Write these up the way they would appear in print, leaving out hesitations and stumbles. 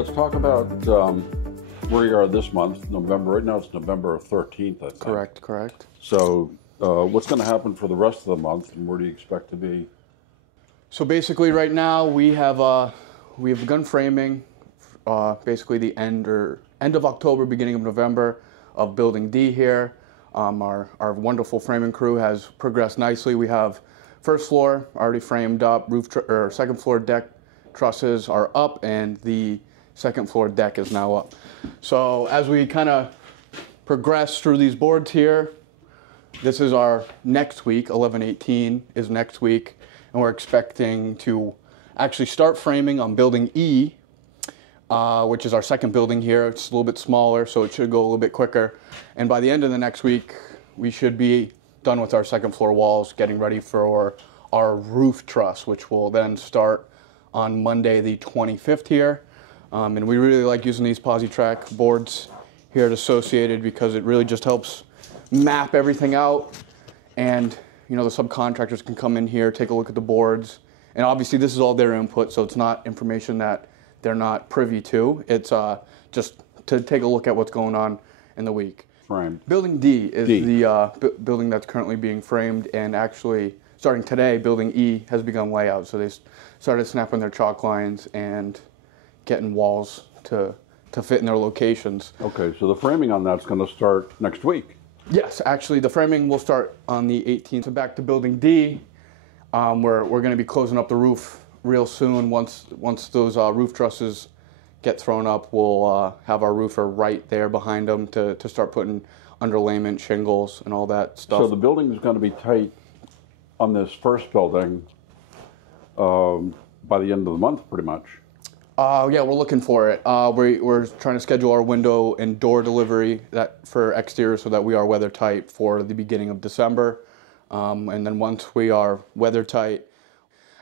let's talk about where you are this month, November. Right now it's November 13th, I think. Correct. So what's going to happen for the rest of the month, and where do you expect to be? So basically right now we have begun framing basically the end of October, beginning of November of Building D here. Our wonderful framing crew has progressed nicely. We have first floor already framed up, second floor deck trusses are up, and the second floor deck is now up. So as we kind of progress through these boards here, this is our next week, 11/18 is next week, and we're expecting to actually start framing on Building E, which is our second building here. It's a little bit smaller, so it should go a little bit quicker. And by the end of the next week, we should be done with our second floor walls, getting ready for our roof truss, which will then start on Monday the 25th here. And we really like using these PosiTrack boards here at Associated because it really just helps map everything out. And the subcontractors can come in here, take a look at the boards. And obviously this is all their input, so it's not information that they're not privy to. It's just to take a look at what's going on in the week. Frame. Building D is the building that's currently being framed, and actually starting today, Building E has begun layout. So they started snapping their chalk lines and getting walls to fit in their locations. Okay, so the framing on that's going to start next week. Yes, actually the framing will start on the 18th. So back to Building D, we're going to be closing up the roof real soon. Once those roof trusses get thrown up, we'll have our roofer right there behind them to start putting underlayment, shingles, and all that stuff. So the building is going to be tight on this first building by the end of the month, pretty much. Yeah, we're looking for it. We're trying to schedule our window and door delivery for exterior so that we are weather tight for the beginning of December. And then once we are weather tight,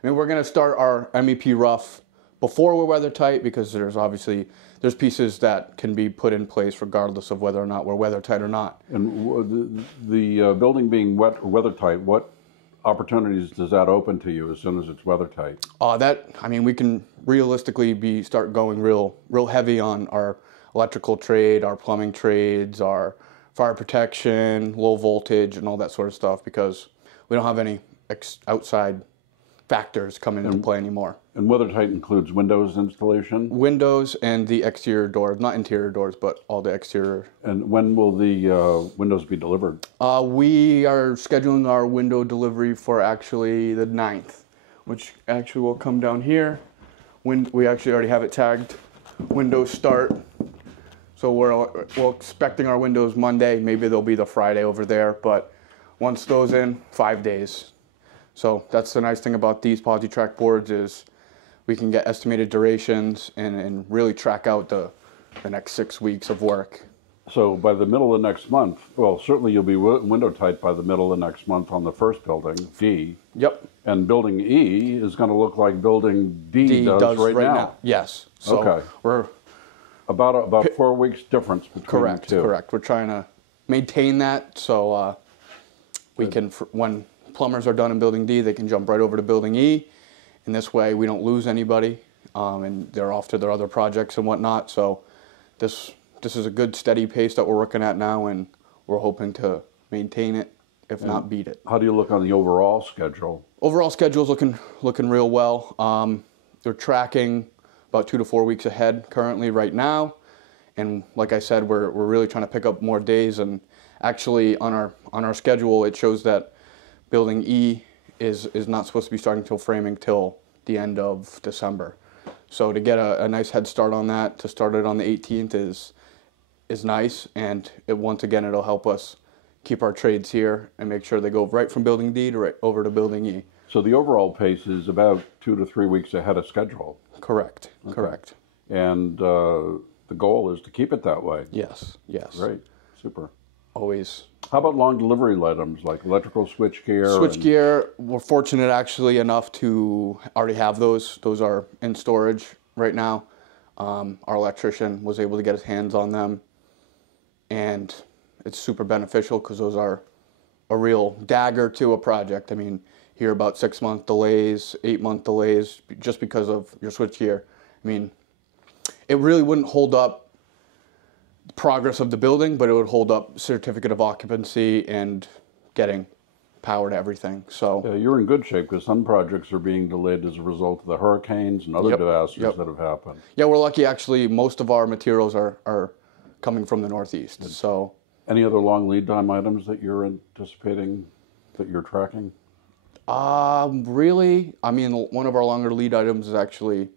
we're going to start our MEP rough before we're weather tight, because there's pieces that can be put in place regardless of whether or not we're weather tight or not. And the building being weather tight, what opportunities does that open to you as soon as it's weather tight? We can realistically start going real heavy on our electrical trade, our plumbing trades, our fire protection, low voltage, and all that sort of stuff, because we don't have any outside factors coming into play anymore. And weather tight includes windows installation? Windows and the exterior doors, not interior doors, but all the exterior. And when will the windows be delivered? We are scheduling our window delivery for actually the 9th, which actually will come down here. We actually already have it tagged. Windows start. So we're expecting our windows Monday. Maybe they'll be the Friday over there, but once those in, 5 days. So that's the nice thing about these PosiTrack boards is we can get estimated durations and really track out the next 6 weeks of work. So by the middle of next month, well, certainly you'll be window tight by the middle of next month on the first building, D. Yep. And Building E is going to look like Building D does right now. Yes. So okay. We're about 4 weeks difference between the two. Correct. We're trying to maintain that so we can, when plumbers are done in Building D, they can jump right over to Building E, and this way we don't lose anybody, and they're off to their other projects and whatnot. So this is a good steady pace that we're working at now, and we're hoping to maintain it, if not beat it. How do you look on the overall schedule? Overall schedule is looking real well. They're tracking about 2 to 4 weeks ahead currently right now, and like I said, we're really trying to pick up more days. And actually on our schedule, it shows that Building E is not supposed to be starting framing till the end of December. So to get a nice head start on that, to start it on the 18th is nice, and once again it'll help us keep our trades here and make sure they go right from Building D to right over to Building E. So the overall pace is about 2 to 3 weeks ahead of schedule. Correct. Okay. Correct. And the goal is to keep it that way. Yes. Great. Super. Always. How about long delivery items like electrical switchgear? Switchgear, we're fortunate actually enough to already have those. Those are in storage right now. Our electrician was able to get his hands on them, and it's super beneficial because those are a real dagger to a project. Hear about 6-month delays, 8-month delays just because of your switchgear. it really wouldn't hold up the progress of the building, but it would hold up certificate of occupancy and getting power to everything. So Yeah, you're in good shape because some projects are being delayed as a result of the hurricanes and other disasters that have happened. yeah, we're lucky. Actually, most of our materials are coming from the Northeast. So Any other long lead time items that you're anticipating, that you're tracking? really, I mean, one of our longer lead items is actually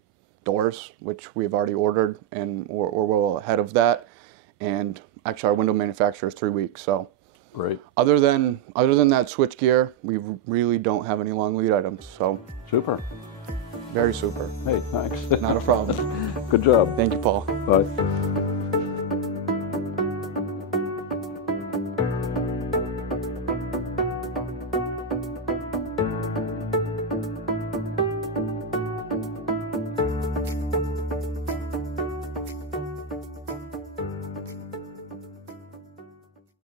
doors, which we've already ordered, and we're well ahead of that. And actually, our window manufacturer is 3 weeks. So Great. other than that switchgear, we really don't have any long lead items. So Super. very super. Hey, thanks. Not a problem. Good job. Thank you, Paul. Bye.